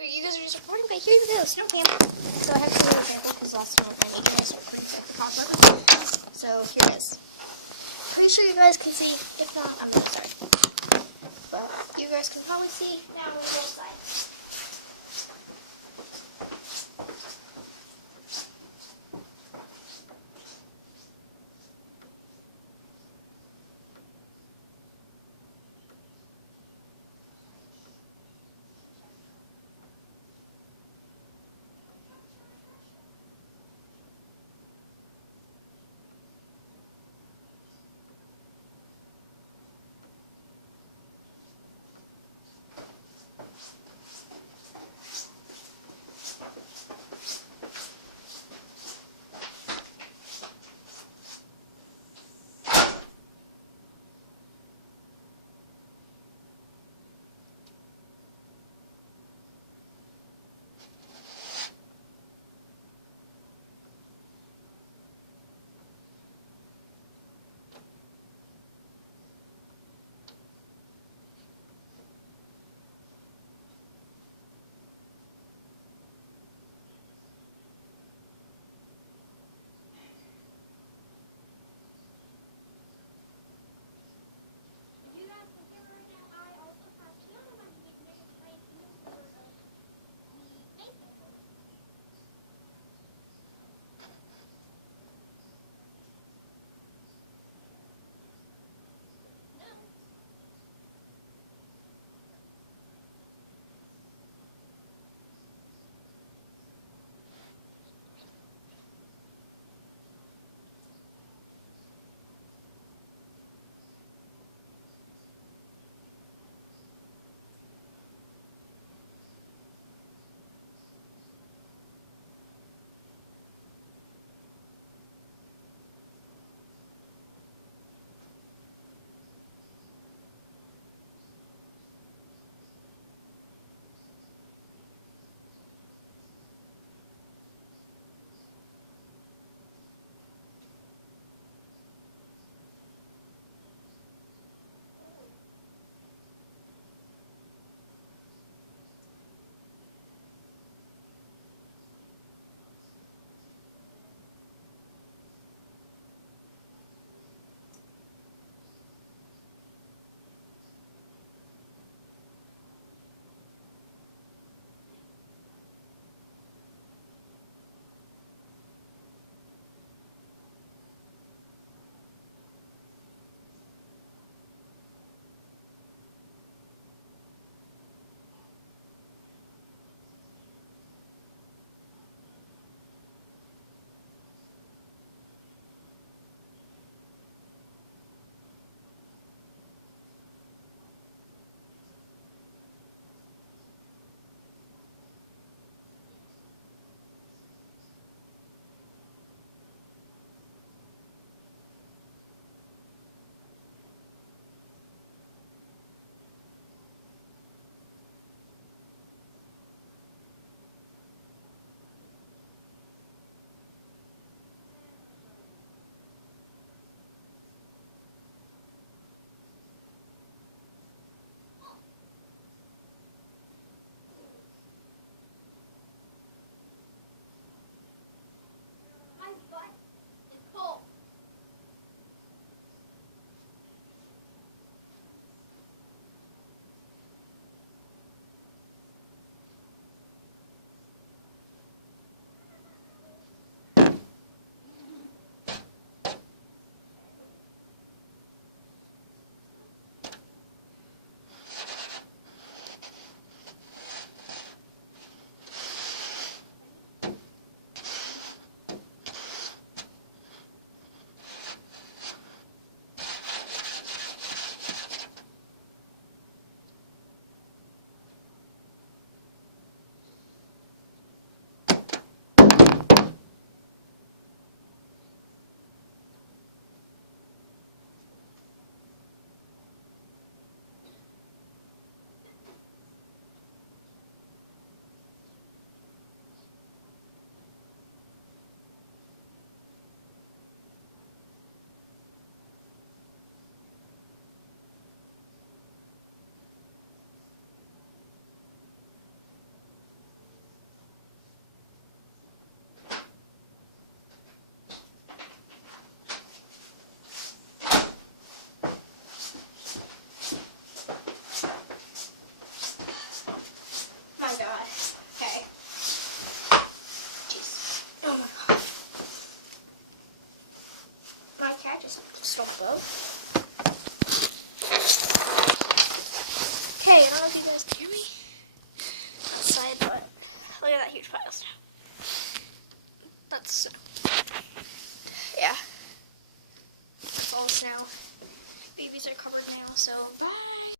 You guys are just recording, but here we go, snow camera. So I have to do an example because last time I made you guys recording so I could talk about this. So here it is. Pretty sure you guys can see. If not, I'm really sorry. But you guys can probably see now on both sides. Just a bow. Okay, I don't know if you guys can hear me outside, but look at that huge pile of snow. That's snow.